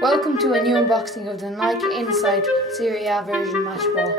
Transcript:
Welcome to a new unboxing of the Nike Incyte Serie A version match ball.